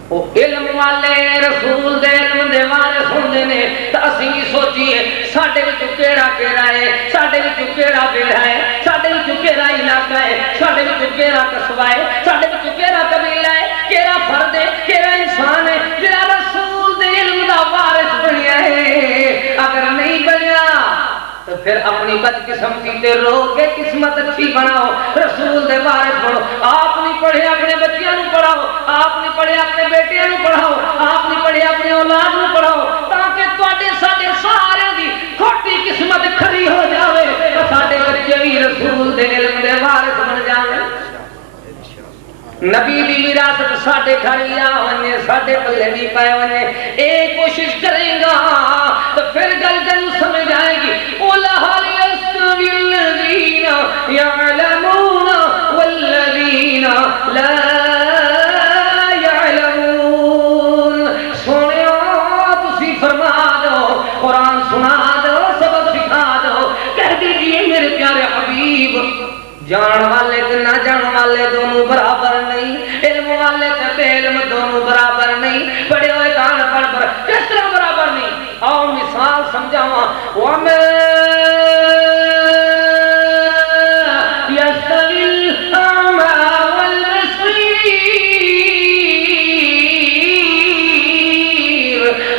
وہ علم والے رسول دے علم دے وارث ہوندے نے تے اسی سوچیے ساڈے وچ کیڑا کیڑا ہے، ساڈے وچ کیڑا بیڑا ہے، ساڈے وچ کیڑا علاقہ ہے، ساڈے وچ کیڑا قصبہ ہے، ساڈے وچ کیڑا قبیلہ ہے، کیڑا فرد ہے، کیڑا انسان ہے جڑا رسول دے علم دا وارث بنیا ہے۔ اگر نہیں بنیا تو پھر اپنی بدقسمتی تے رو کے قسمت اچھی بناؤ، رسول دے وارث بنو۔ آپ نہیں پڑھے اپنے بچیاں نو پڑھاؤ، آپ نہیں پڑھے اپنے بیٹیاں نو پڑھاؤ، آپ نہیں پڑھے اپنے اولاد نو پڑھاؤ تاکہ تواڈے ساڈے سارے دی کھوٹی قسمت کھری ہو جاوے تے ساڈے بچے بھی رسول دے علم دے وارث بن جاویں۔ نبی دی وراثت ساڈے گھر آ ونے ساڈے پلے نہیں پے ونے، اے کوشش کرے گا تو پھر گل تینوں سمجھ آئے گی۔ اولا حال یستوی الذین یعلمون والذین لا یعلمون۔ سونیا تسی فرما دو، قرآن سنا دو، سبق سکھا دو، کہہ دیجئے میرے پیارے حبیب جان والے تے نہ جان والے دونوں برابر نہیں، علم والے تے بے علم دونوں برابر نہیں، پڑھے ہوئے دان پڑھ پر کس طرح برابر نہیں۔ آؤ مثال سمجھاواں، وَمَا يَسْتَوِي الْأَعْمَى وَالْبَصِيرُ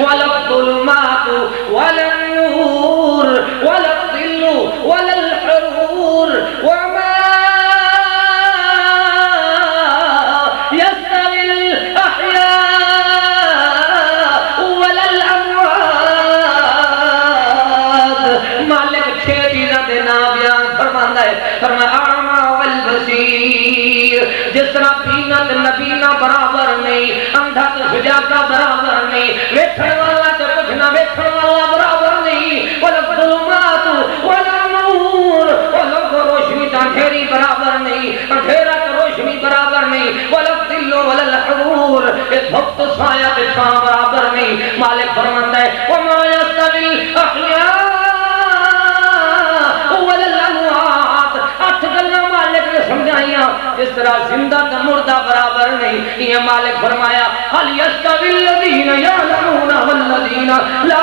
وَلَا الظُّلُمَاتُ وَلَا النُّورُ وَلَا الظِّلُّ وَلَا الْحَرُورُ وَمَا جس طرح بینا تے نبینا برابر نہیں، اندھا تے سجاگا برابر نہیں، ویکھن والا تے کچھ نہ ویکھن والا برابر نہیں، ولا الظلمات ولا النور، ولا روشنی تے اندھیری برابر نہیں، اندھیرا تے روشنی برابر نہیں، ولا الظل ولا الحرور، دھوپ تے سایہ تے چھاں برابر نہیں۔ مالک فرماندا ہے وما یستوی الاحیاء ولا الاموات۔ 8 گلاں مالک نے سمجھائیاں، جس طرح زندہ تے مردہ برابر نہیں، یہ مالک فرمایا هل يستوي الذين يعلمون والذين لا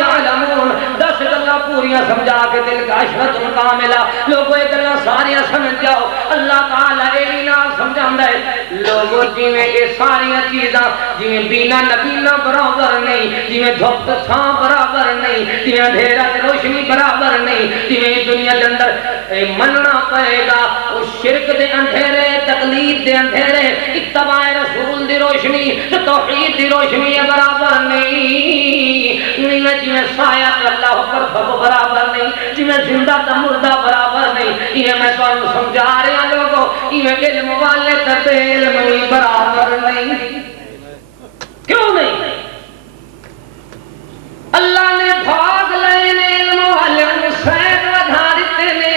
يعلمون۔ 10 گلاں پوریاں سمجھا کے دل کا عشرت کاملہ، لوگوں یہ گلاں ساریاں سمجھ جاؤ۔ اللہ تعالیٰ اے نال سمجھاندا ہے لوگوں جویں یہ ساریاں چیزاں جویں بینا نبینا برابر نہیں، جویں دھوپ تے چھاں برابر نہیں، جویں اندھیرا تے روشنی برابر نہیں، جویں دنیا دے اندر مننا پائے گا اس شرک دے اندھیرے، تقلید دے اندھیرے، اتباع رسول دی روشنی تے توحید دی روشنی برابر نہیں۔ نہیں جویں سایہ تے اللہ پر سب برابر نہیں، جویں زندہ تے مردہ برابر نہیں۔ یہ میں تانوں سمجھا رہا لوگوں، یہ علم والے تے بے علم بھی برابر نہیں۔ کیوں نہیں؟ اللہ نے بھاگ لے نے علم والے نوں سید ودھا دتے نے۔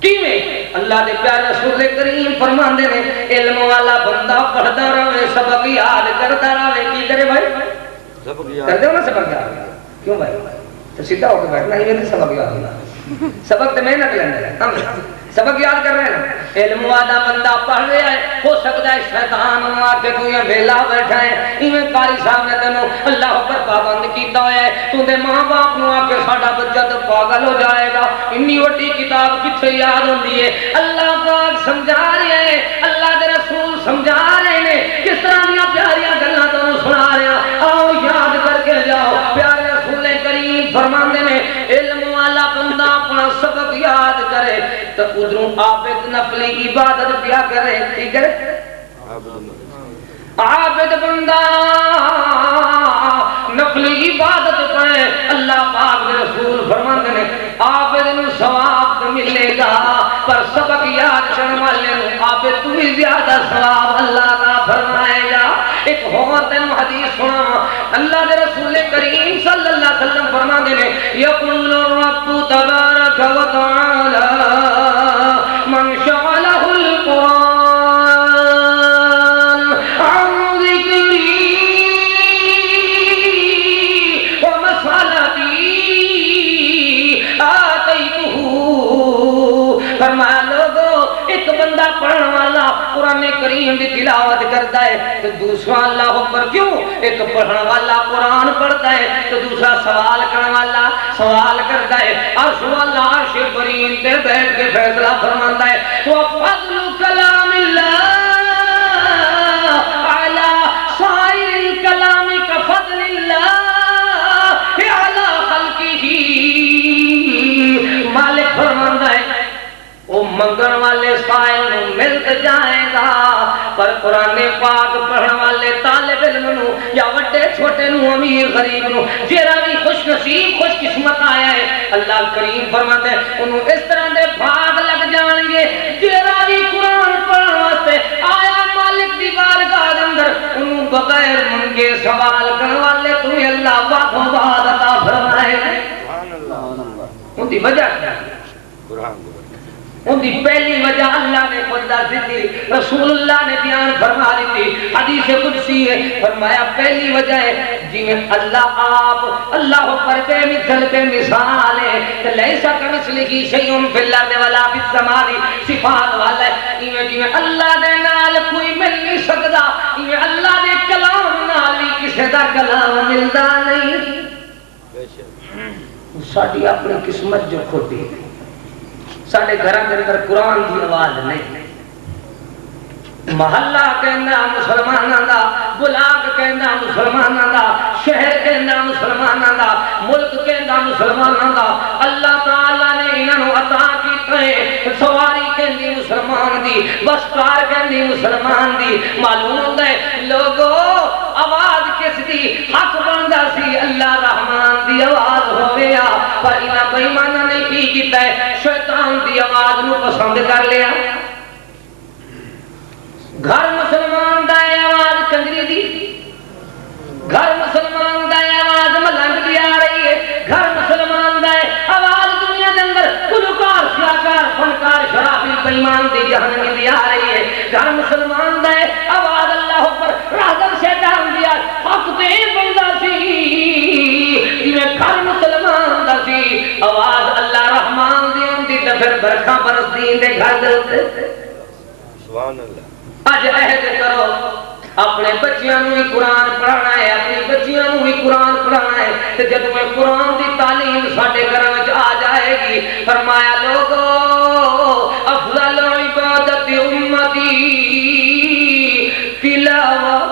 کیویں؟ اللہ دے پیارے رسول کریم فرماندے نے علم والا بندہ پڑھدا رہے، سبق یاد کردا رہے، کی کرے بھائی؟ سبق یاد کردے ہو نا، سبق یاد کیوں بھائی تو سیدھا ہو کے بیٹھنا ہی میرے سبق یاد ہونا سبق تو محنت لینا ہم سبق یاد کر رہے ہیں علم والا بندہ پڑھ رہا ہے ہو سکتا ہے شیطان آ کے تو یہ ویلا بیٹھا ہے ایویں قاری صاحب نے تینوں اللہ پر پابند کیتا ہوا ہے تو دے ماں باپ نو آ کے ساڈا بچہ تو پاگل ہو جائے گا انی وڈی کتاب کتھے یاد ہوندی ہے اللہ پاک سمجھا رہے ہیں اللہ دے رسول سمجھا رہے ہیں کس طرح دیاں پیاریاں گلاں تانوں سنا رہے ہیں آؤ یاد کر کے جاؤ پیارے رسول کریم فرماندے نے علم والا بندہ اپنا سبق یاد کرے تو ادھروں عابد نفلی عبادت کیا کرے ٹھیک ہے عابد بندہ نفلی عبادت کرے اللہ پاک کے رسول فرماندے نے عابد نو ثواب تو ملے گا پر سبق یاد کرنے والے نو عابد تو بھی زیادہ ثواب اللہ کا فرمائے گا ایک ہوتن حدیث سنا اللہ دے رسول کریم صلی اللہ علیہ وسلم فرماندے نے یقول الرب تبارک و تعالی من شغلہ القرآن عن ذکری ومسالتی آتیتہ فرمایا لوگو ایک بندہ پڑھنے والا قرآن کریم دی تلاوت کرتا ہے تو دوسرا اللہ اکبر کیوں ایک پڑھنے والا قرآن پڑھتا ہے تو دوسرا سوال کرنے والا سوال کرتا ہے عرش والا عرش برین تے بیٹھ کے فیصلہ فرماتا ہے وَفَضْلُ كَلَامِ اللَّهِ عَلَى سَائِرِ الْكَلَامِ كَفَضْلِ اللَّهِ عَلَى خَلْقِهِ مالک فرماتا ہے وہ منگن والے سائل نو ملت جائے گا پر قرآن پاک پڑھن والے طالب علم نو یا وڈے چھوٹے نو امیر غریب نو جیرا بھی خوش نصیب خوش قسمت آیا ہے اللہ کریم فرماتے ہیں انہوں اس طرح دے بھاگ لگ جان گے جیرا بھی قرآن پڑھن واسطے آیا مالک دی بارگاہ دے اندر انہوں بغیر منگے سوال کرنے والے تمہیں اللہ باقوں بعد عطا فرمائے ان دی وجہ کیا قرآن ان کی پہلی وجہ اللہ نے خود دی رسول اللہ نے بیان فرما دی حدیث قدسی ہے فرمایا پہلی وجہ ہے جی میں اللہ آپ اللہ پر بے مثل بے مثال ہے لیسا کمثلہ شیء فی الارض ولا فی السماء صفات والا ہے جی میں اللہ دے نال کوئی مل نہیں سکدا جی اللہ دے کلام نال بھی کسے دا کلام ملدا نہیں ساڈی اپنی قسمت جو کھوٹی ہے ساڑھے گھرہ کے اندر قرآن کی آواز نہیں محلہ کہنا مسلمانوں دا بلاک کہنا مسلمانوں دا شہر کہنا مسلمانوں دا ملک کہنا مسلمانوں دا اللہ تعالیٰ نے انہوں عطا کیتا ہے سواری کہنی مسلمان دی بسکار کہنی مسلمان دی معلوم ہوتا ہے لوگو آواز کس دی حق بندہ سی اللہ رحمان دی آواز ہو گیا پر انہاں بےمانہ نے کی کیتا ہے شیطان دی آواز نو پسند کر لیا گھر مسلمان دا آواز کنجری دی گھر مسلمان دا آواز ملنگ دی آ رہی ہے گھر مسلمان دا آواز دنیا دے اندر گلوکار سیاکار فنکار شرابی بےمان دی جہنمی دی آ رہی ہے گھر مسلمان دا آواز اللہ پر راہدر سے ڈال دیا حق تے بندہ سی جنہیں گھر مسلمان دا سی آواز اللہ رحمان دی اندی تے پھر برکھا برسدین دے گھر دے سبحان اللہ آج عہد کرو اپنے بچیاں نو ہی قرآن پڑھانا ہے اپنی بچیاں نو ہی قرآن پڑھانا ہے تو جب میں قرآن دی تعلیم ساڈے گھر وچ آ جائے گی فرمایا لوگو افضل عبادت امتی تلاوت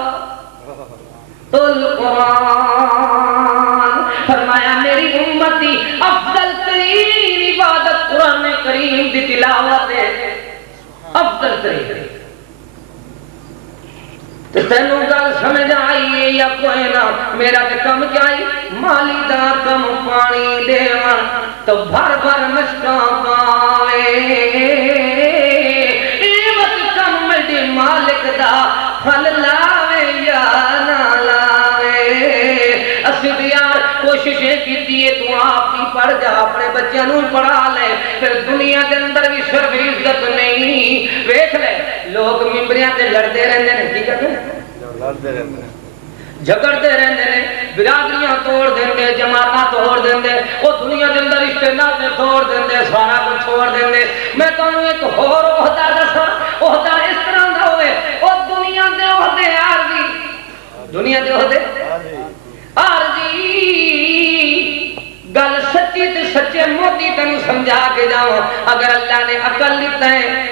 القرآن فرمایا میری امتی افضل ترین عبادت قرآن کریم دی تلاوت ہے افضل ترین تینوں گل سمجھ آئیے یا کوئی نہ میرا تے کم چاہیے مالی دا کم پانی دیوان تو بھر بھر مشکاں پاوے ایوت کم ملدی مالک دا پھل لاوے یا نہ لاوے اسد یار کوششیں کی دیئے تو آپ بھی پڑھ جا اپنے بچیاں نو پڑھا لے پھر دنیا دے اندر بھی صرف عزت نہیں ویکھ لے لوگ ممبریاں تے لڑتے رہندے نے کی کہتے ہیں لڑتے رہتے ہیں جھگڑتے رہتے ہیں، برادریاں توڑ دیں، جماعتاں توڑ دیں، وہ دنیا کے اندر رشتے ناطے توڑ دیں، سارا کچھ چھوڑ دیں۔ میں تمہیں ایک ہور عہدہ دساں، عہدہ اس طرح دا ہوئے، وہ دنیا دے عہدے عارضی، دنیا دے عہدے عارضی، گل سچی تے سچے موتی تینوں سمجھا کے جاؤ۔ اگر اللہ نے عقل دیتا ہے،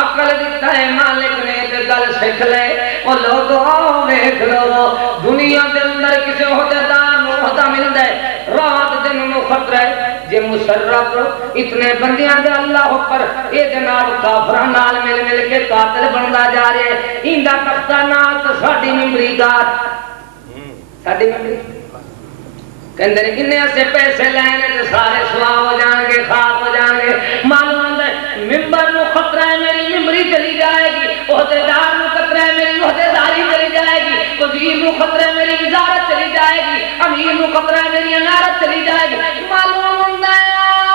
عقل دیتا ہے مالک نے تے گل سکھ لے، اور لوگوں دیکھ لو دنیا کے اندر کسی عہدیدار نو عہدہ ملتا ہے، رات دن نو خطرہ ہے۔ جے مسرف اتنے بندیاں دے اللہ پر اے جناب کافراں نال مل مل کے قاتل بندا جا رہے ہیں، ایندا تختہ نال تے ساڈی ممبری گار، ساڈی ممبری کہندے نے کنے سے پیسے لینے تے سارے سوا ہو جان گے، خاک ہو جان گے۔ معلوم ہے ممبر نو خطرہ ہے میری ممبری چلی جائے گی، عہدیدار نو خطرہ ہے میری عہدیداری چلی جائے گی، وزیر نو خطرہ ہے میری وزارت چلی جائے گی، امیر نو خطرہ ہے میری امارت چلی جائے گی۔ معلوم ہوتا ہے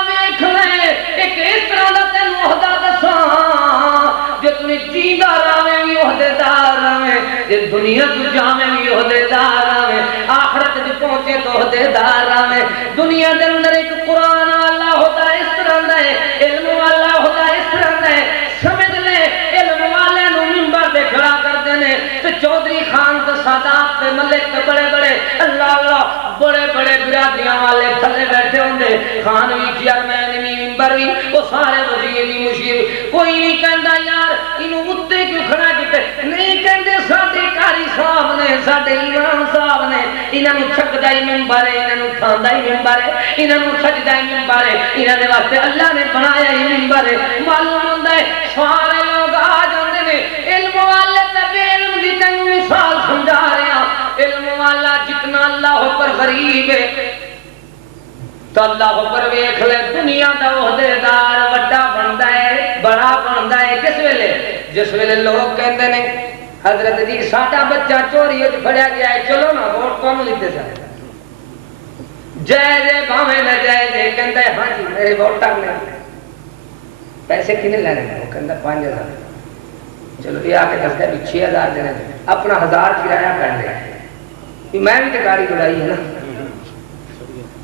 ویکھ لے ایک اس طرح دا تینوں عہدہ دساں، جے تُنے جیندا رہے وی عہدیدار رہے، جے دنیا تو جاویں وی عہدیدار رہے، آخرت جو پہنچے تو عہدیدار رہے۔ دنیا دے اندر ایک قرآن والا ہوتا ہے اس طرح دا ہے، علم والا ہوتا ہے اس طرح دا ہے، سمجھ لے علم والے نو منبر تے کھڑا کر دینے تے چودھری خان تے سادات تے ملک تے بڑے بڑے اللہ اللہ بڑے بڑے برادریاں والے تھلے بیٹھے ہوندے، خان وی چیئرمین وی ممبر وی وہ سارے وزیر وی مشیر، کوئی نہیں کہندا یار اینوں اُتے کیوں کھڑا کیتے، نہیں کہندے ساڈے قاری صاحب نے، ساڈے امام صاحب نے، انہاں نوں چھکدا ہی ممبر ہے، انہاں نوں کھاندا ہی ممبر ہے، انہاں نوں سجدہ ہی ممبر ہے، انہاں دے واسطے اللہ نے بنایا ہی ممبر ہے۔ معلوم ہوندا ہے سارے لوگ آ جاندے نے، علم والے تے بے علم دی تینوں مثال سمجھا رہا، علم والا جتنا اللہ پر غریب ہے تو اللہ پر ویکھ لے دنیا دا عہدیدار وڈا بندا ہے، بڑا بندا ہے کس ویلے؟ جس ویلے لوگ کہندے نے حضرت جی ساڈا بچہ چوری وچ پھڑیا گیا ہے، چلو نا ووٹ کون دیتے سارے جائز ہے بھاویں نہ جائز ہے، کہندا ہے ہاں جی میرے ووٹر نے پیسے کنے لینے ہیں، وہ کہندا 5000، چلو یہ آ کے دستا ہے 6000 دینے، اپنا 1000 کرایہ کر لیا، میں بھی تو گاڑی اڑائی ہے نا۔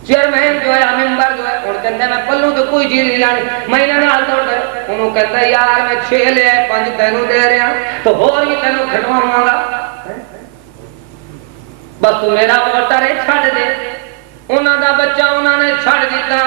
چیئرمین جو ہے ممبر جو ہے اور کہتا ہے میں پلوں تو کوئی چیز نہیں لانی، میں انہوں نے حال توڑ کر انہوں کہتا ہے یار میں 6 لے 5 تینوں دے رہا تو اور بھی تینوں کھٹواؤں گا، بس تو میرا ووٹر ہے چھڑ دے۔ انہوں دا بچہ انہوں نے چھڑ دیتا،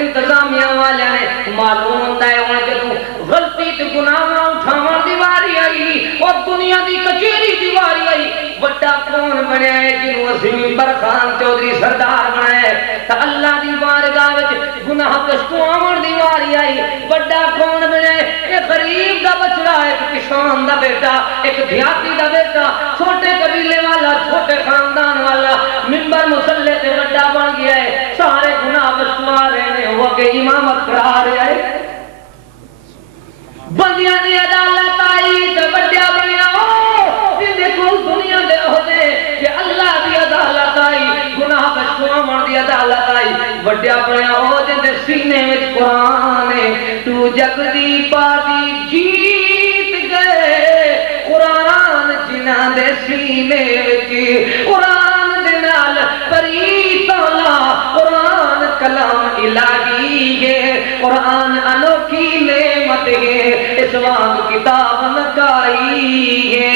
انتظامیہ والے نے معلوم ہوتا ہے انہیں جدوں غلطی تے گناہ اٹھاون دی واری آئی اور دنیا دی کچہری دی واری آئی، بڑا کون بنیا ہے جنہوں اسی ممبر خان چودھری سردار بنایا ہے، تا اللہ دی بارگاہ وچ گناہ پچھتاون دی واری آئی، بڑا کون بنیا ہے؟ ایک غریب دا بچڑا، ایک کسان دا بیٹا، ایک دیہاتی دا بیٹا، چھوٹے قبیلے والا، چھوٹے خاندان والا، ممبر مسلح تے بڑا بن گیا ہے، سارے گناہ پچھتوا رہے ہیں، وہ کہ امامت کرا رہے ہیں، بندیاں دی عدالت آئی تے بڑا بنیا دیکھو دنیا دے عہدے کہ اللہ دی عدالت آئی، گناہ بخشواون دی عدالت آئی، وڈیا بنیا عہدے دے سینے وچ قرآن ہے، تو جگ دی بازی جیت گئے، قرآن جنہاں دے سینے وچ قرآن دے نال پری تولا، قرآن کلام الہی ہے، قرآن انوکھی نعمت ہے، اس وقت کتاب نکائی ہے،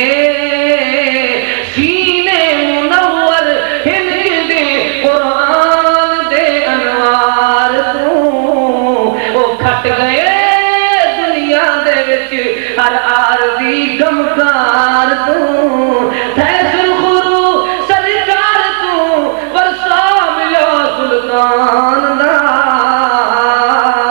ہر عارضی غمخار تو